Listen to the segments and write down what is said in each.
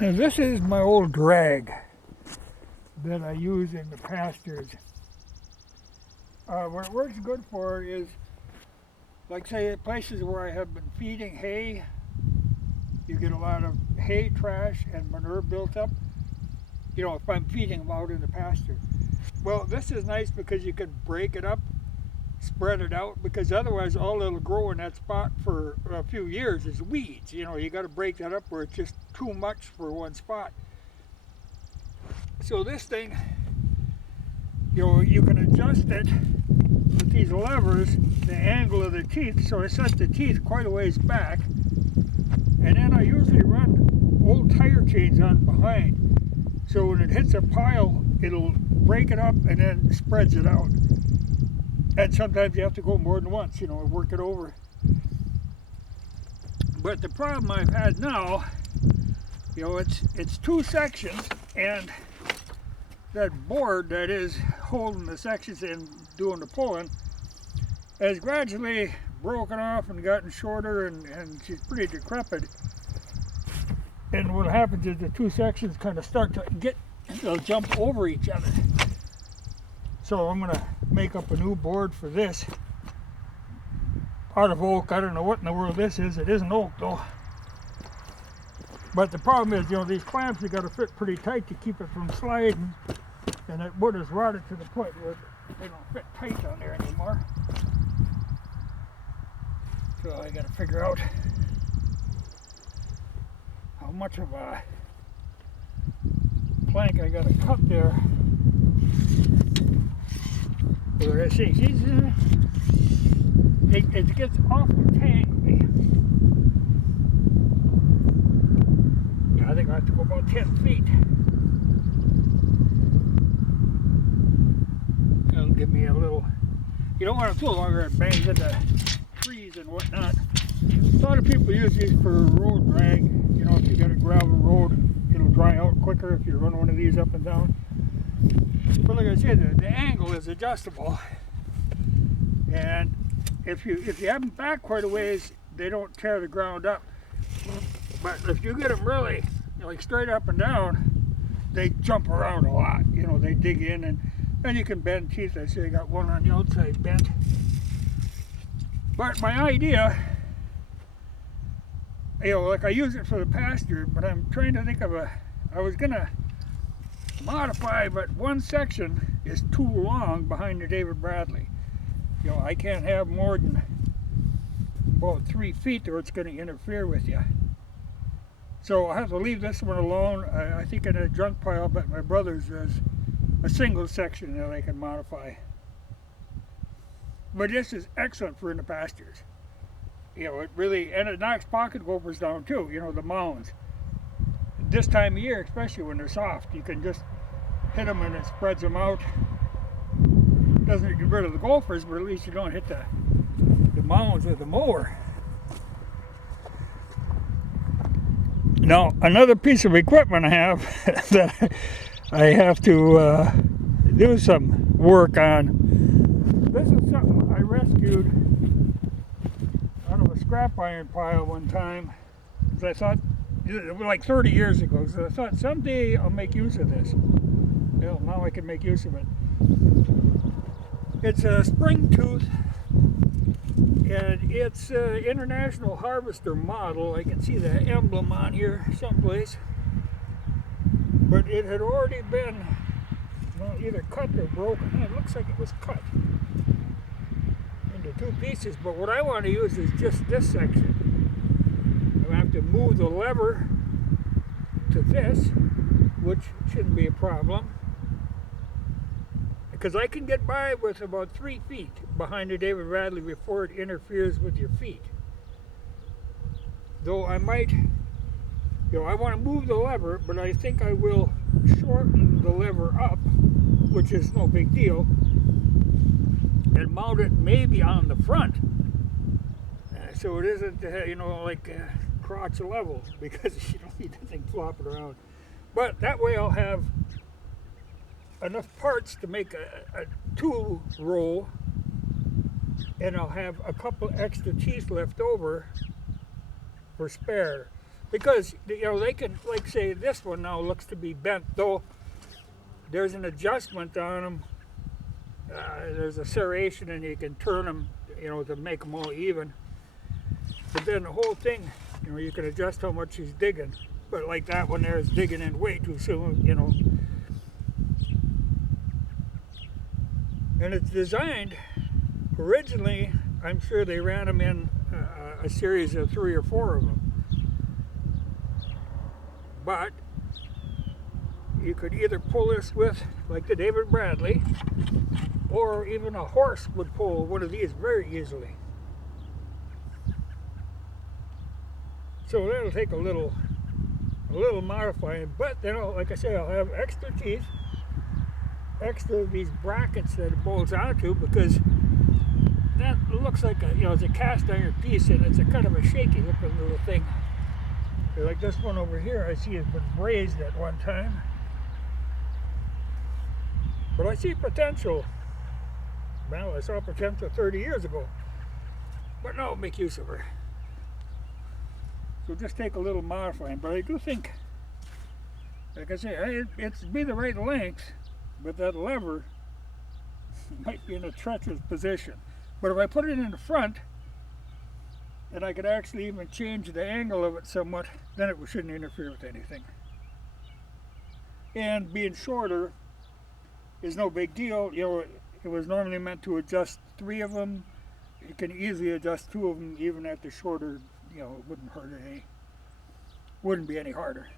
And this is my old drag that I use in the pastures. What it works good for is, like say, places where I have been feeding hay, you get a lot of hay trash and manure built up. You know, if I'm feeding them out in the pasture. Well, this is nice because you can break it up, spread it out, because otherwise all it'll grow in that spot for a few years is weeds. You know, you got to break that up where it's just too much for one spot. So this thing, you know, you can adjust it with these levers, the angle of the teeth. So I set the teeth quite a ways back, and then I usually run old tire chains on behind. So when it hits a pile, it'll break it up and then spreads it out. And sometimes you have to go more than once, you know, and work it over. But the problem I've had now, you know, it's two sections, and that board that is holding the sections and doing the pulling has gradually broken off and gotten shorter, and she's pretty decrepit. And what happens is the two sections kind of start to they'll jump over each other. So I'm going to make up a new board for this out of oak. I don't know what in the world this is. It isn't oak though. But the problem is, you know, these clamps you got to fit pretty tight to keep it from sliding, and that wood is rotted to the point where they don't fit tight on there anymore. So I got to figure out how much of a plank I got to cut there. What I see, it gets awful tangly. Yeah, I think I have to go about 10 feet. It'll give me a little, you don't want it too longer, it bangs into trees and whatnot. A lot of people use these for road drag. You know, if you got a gravel road, it'll dry out quicker if you run one of these up and down. But like I said, the angle is adjustable, and if you have them back quite a ways, they don't tear the ground up. But if you get them really, you know, like straight up and down, they jump around a lot. You know, they dig in, and then you can bend teeth. I see I got one on the outside bent. But my idea, you know, like I use it for the pasture, but I'm trying to think of I was gonna modify, but one section is too long behind the David Bradley. You know, I can't have more than about 3 feet or it's going to interfere with you. So I'll have to leave this one alone. I think in a junk pile, but my brother's is a single section that I can modify. But this is excellent for in the pastures. You know, it really, and it knocks pocket gophers down too, you know, the mounds. This time of year, especially when they're soft, you can just hit them and it spreads them out. Doesn't get rid of the gophers, but at least you don't hit the mounds with the mower. Now, another piece of equipment I have that I have to do some work on. This is something I rescued out of a scrap iron pile one time, because I thought, it was like 30 years ago, so I thought someday I'll make use of this. Well, now I can make use of it. It's a spring tooth, and it's an International Harvester model. I can see the emblem on here someplace. But it had already been, well, either cut or broken. It looks like it was cut into two pieces, but what I want to use is just this section. I have to move the lever to this, which shouldn't be a problem, because I can get by with about 3 feet behind the David Bradley before it interferes with your feet. Though I might, you know, I want to move the lever, but I think I will shorten the lever up, which is no big deal, and mount it maybe on the front, so it isn't, you know, like crotch level, because you don't need that thing flopping around. But that way I'll have enough parts to make a tool roll, and I'll have a couple extra teeth left over for spare. Because, you know, they can, like say this one now looks to be bent, though there's an adjustment on them. There's a serration and you can turn them, you know, to make them all even. But then the whole thing, you know, you can adjust how much he's digging. But like that one there is digging in way too soon, you know. And it's designed, originally, I'm sure they ran them in a series of 3 or 4 of them. But you could either pull this with, like the David Bradley, or even a horse would pull one of these very easily. So that'll take a little modifying, but then, like I say, I'll have extra teeth, extra of these brackets that it bolts onto, because that looks like a, you know, it's a cast iron piece and it's a kind of a shaky looking little thing. Like this one over here, I see has been brazed at one time. But I see potential. Well, I saw potential 30 years ago. But now I'll make use of her. So just take a little modifying. But I do think, like I say, it's be the right length, but that lever might be in a treacherous position. But if I put it in the front, and I could actually even change the angle of it somewhat, then it shouldn't interfere with anything. And being shorter is no big deal. You know, it was normally meant to adjust 3 of them. You can easily adjust 2 of them, even at the shorter. You know, it wouldn't hurt any. Wouldn't be any harder.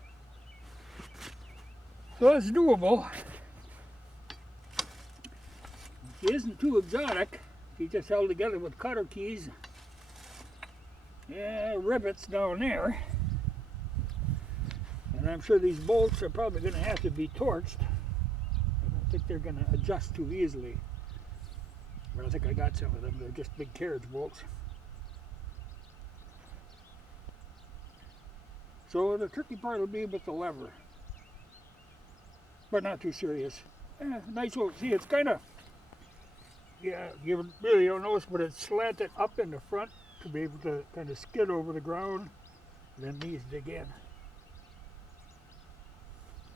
So it's doable. It isn't too exotic. He just held together with cutter keys. Yeah, rivets down there. And I'm sure these bolts are probably going to have to be torched. I don't think they're going to adjust too easily. But I think I got some of them. They're just big carriage bolts. So the tricky part will be with the lever. But not too serious. Nice little, see, it's kind of, yeah, you really don't notice, but it's slanted up in the front to be able to kind of skid over the ground, and then these dig in.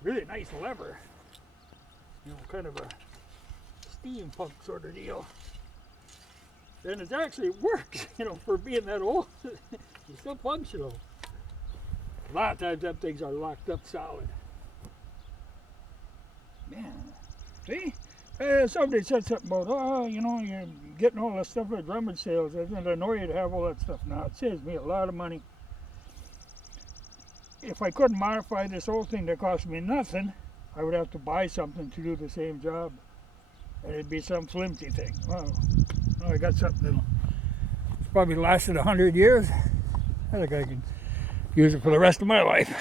Really nice lever. You know, kind of a steampunk sort of deal. And it actually works, you know, for being that old. It's still functional. A lot of times them things are locked up solid. Man, see? Somebody said something about, oh, you know, you're getting all that stuff at rummage sales. Doesn't it annoy you to have all that stuff? Now, it saves me a lot of money. If I couldn't modify this old thing that cost me nothing, I would have to buy something to do the same job. And it'd be some flimsy thing. Well, I got something that'll probably lasted 100 years. I think I can use it for the rest of my life.